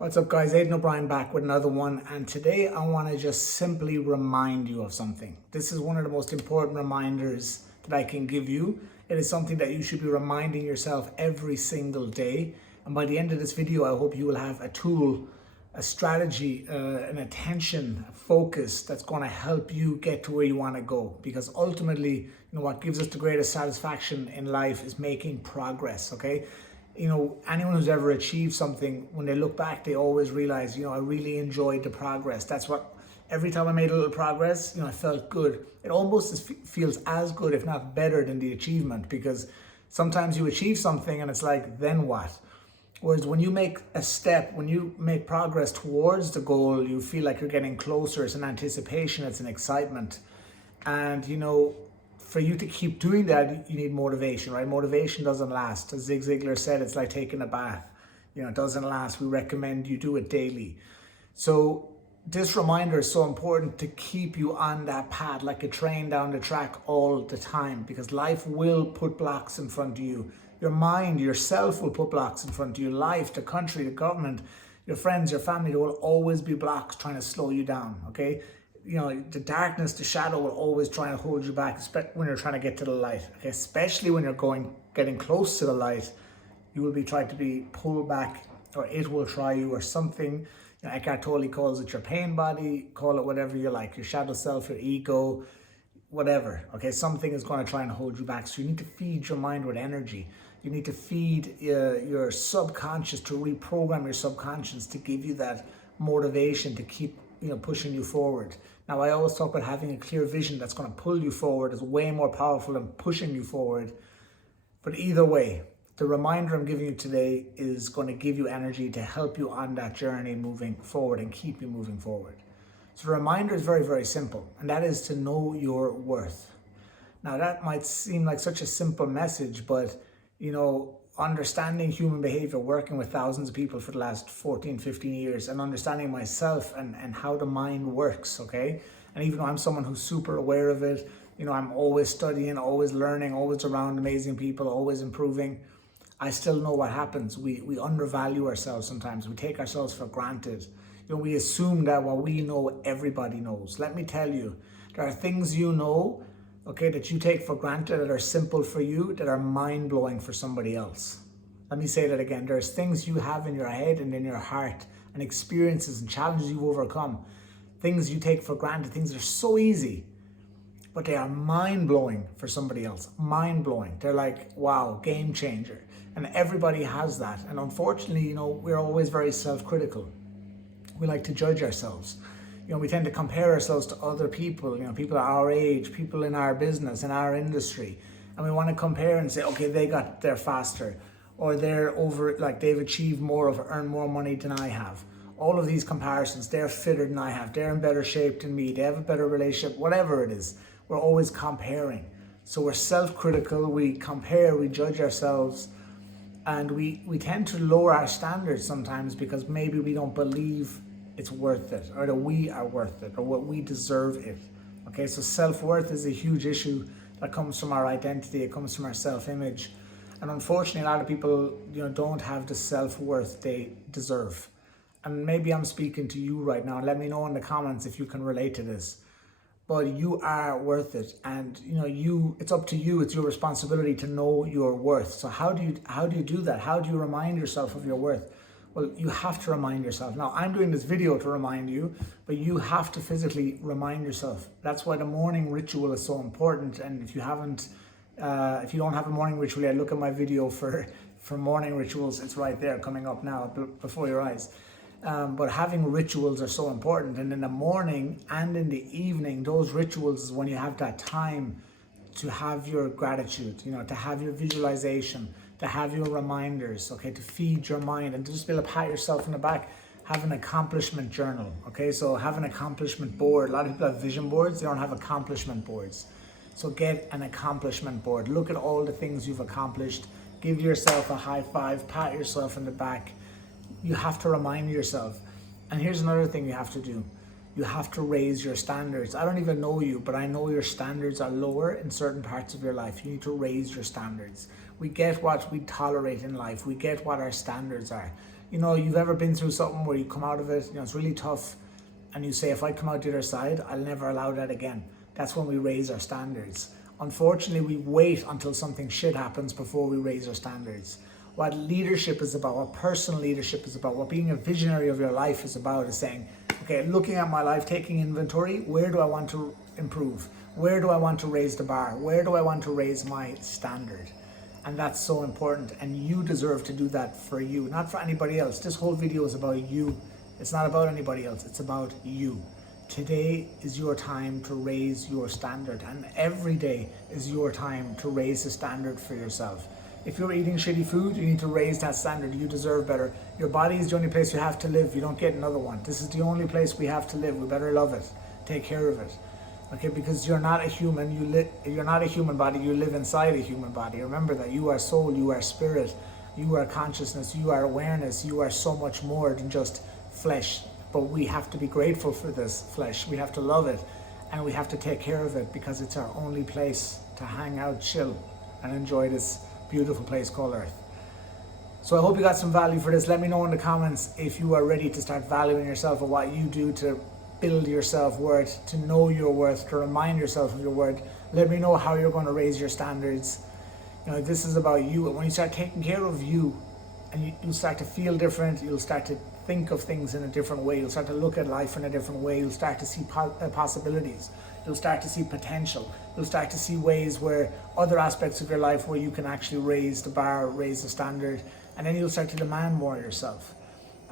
What's up, guys? Aidan O'Brien back with another one, and today I want to just simply remind you of something. This is one of the most important reminders that I can give you. It is something that you should be reminding yourself every single day, and by the end of this video I hope you will have a tool, a strategy, an attention, a focus that's going to help you get to where you want to go, because ultimately, what gives us the greatest satisfaction in life is making progress. Okay, anyone who's ever achieved something, when they look back, they always realize, I really enjoyed the progress. That's what, every time I made a little progress, I felt good. It almost feels as good, if not better, than the achievement, because sometimes you achieve something and it's like, then what? Whereas when you make a step, when you make progress towards the goal, you feel like you're getting closer. It's an anticipation, it's an excitement. And for you to keep doing that, you need motivation, right? Motivation doesn't last. As Zig Ziglar said, it's like taking a bath. It doesn't last. We recommend you do it daily. So this reminder is so important to keep you on that path, like a train down the track all the time, because life will put blocks in front of you. Your mind, yourself will put blocks in front of you. Life, the country, the government, your friends, your family, there will always be blocks trying to slow you down, okay? The darkness, the shadow will always try and hold you back, especially when you're trying to get to the light. Okay, especially when you're getting close to the light, you will be trying to be pulled back, or it will try you, or something. Eckhart Tolle calls it your pain body. Call it whatever you like, your shadow self, your ego, whatever. Okay, something is going to try and hold you back. So you need to feed your mind with energy. You need to feed your subconscious, to reprogram your subconscious to give you that motivation to keep pushing you forward. Now, I always talk about having a clear vision that's going to pull you forward is way more powerful than pushing you forward. But either way, the reminder I'm giving you today is going to give you energy to help you on that journey moving forward and keep you moving forward. So the reminder is very, very simple, and that is to know your worth. Now, that might seem like such a simple message, but understanding human behavior, working with thousands of people for the last 14, 15 years, and understanding myself and how the mind works, okay? And even though I'm someone who's super aware of it, I'm always studying, always learning, always around amazing people, always improving, I still know what happens. We undervalue ourselves sometimes. We take ourselves for granted. We assume that what we know, everybody knows. Let me tell you, there are things okay, that you take for granted that are simple for you, that are mind-blowing for somebody else. Let me say that again. There's things you have in your head and in your heart, and experiences and challenges you've overcome, things you take for granted, things that are so easy, but they are mind-blowing for somebody else. Mind-blowing. They're like, wow, game changer. And everybody has that. And unfortunately, we're always very self-critical. We like to judge ourselves. We tend to compare ourselves to other people, people our age, people in our business, in our industry. And we want to compare and say, okay, they got there faster, or they're over, like they've achieved more, or earned more money than I have. All of these comparisons, they're fitter than I have, they're in better shape than me, they have a better relationship, whatever it is. We're always comparing. So we're self-critical, we compare, we judge ourselves, and we tend to lower our standards sometimes because maybe we don't believe it's worth it, or that we are worth it, or what we deserve it. Okay, so self-worth is a huge issue that comes from our identity, it comes from our self-image. And unfortunately, a lot of people, don't have the self-worth they deserve. And maybe I'm speaking to you right now. Let me know in the comments if you can relate to this. But you are worth it, and it's up to you. It's your responsibility to know your worth. So how do you do that? How do you remind yourself of your worth? Well, you have to remind yourself. Now, I'm doing this video to remind you, but you have to physically remind yourself. That's why the morning ritual is so important. And if you don't have a morning ritual yet, look at my video for morning rituals. It's right there coming up now before your eyes. But having rituals are so important. And in the morning and in the evening, those rituals is when you have that time to have your gratitude, to have your visualization, to have your reminders, okay, to feed your mind, and to just be able to pat yourself in the back. Have an accomplishment journal, okay? So have an accomplishment board. A lot of people have vision boards, they don't have accomplishment boards. So get an accomplishment board. Look at all the things you've accomplished. Give yourself a high five, pat yourself in the back. You have to remind yourself. And here's another thing you have to do. You have to raise your standards. I don't even know you, but I know your standards are lower in certain parts of your life. You need to raise your standards. We get what we tolerate in life. We get what our standards are. You know, you've ever been through something where you come out of it, you know, it's really tough, and you say, if I come out the other side, I'll never allow that again. That's when we raise our standards. Unfortunately, we wait until something shit happens before we raise our standards. What leadership is about, what personal leadership is about, what being a visionary of your life is about, is saying, okay, looking at my life, taking inventory, where do I want to improve? Where do I want to raise the bar? Where do I want to raise my standard? And that's so important, and you deserve to do that for you, not for anybody else. This whole video is about you. It's not about anybody else, it's about you. Today is your time to raise your standard, and every day is your time to raise the standard for yourself. If you're eating shitty food, you need to raise that standard. You deserve better. Your body is the only place you have to live. You don't get another one. This is the only place we have to live. We better love it. Take care of it. Okay, because you're not a human. You're not a human body. You live inside a human body. Remember that you are soul, you are spirit, you are consciousness, you are awareness. You are so much more than just flesh. But we have to be grateful for this flesh. We have to love it, and we have to take care of it, because it's our only place to hang out, chill, and enjoy this beautiful place called Earth. So I hope you got some value for this. Let me know in the comments if you are ready to start valuing yourself and what you do to build your self-worth, to know your worth, to remind yourself of your worth. Let me know how you're going to raise your standards. You know, this is about you. And when you start taking care of you, and you'll start to feel different, you'll start to think of things in a different way, you'll start to look at life in a different way, you'll start to see possibilities, you'll start to see potential, you'll start to see ways where other aspects of your life where you can actually raise the bar, raise the standard, and then you'll start to demand more of yourself.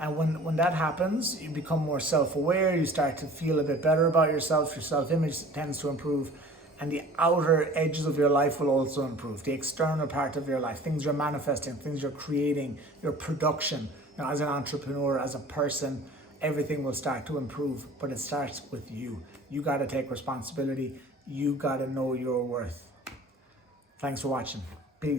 And when that happens, you become more self-aware, you start to feel a bit better about yourself, your self-image tends to improve, and the outer edges of your life will also improve. The external part of your life, things you're manifesting, things you're creating, your production, you know, as an entrepreneur, as a person, everything will start to improve. But it starts with you. You got to take responsibility. You got to know your worth. Thanks for watching.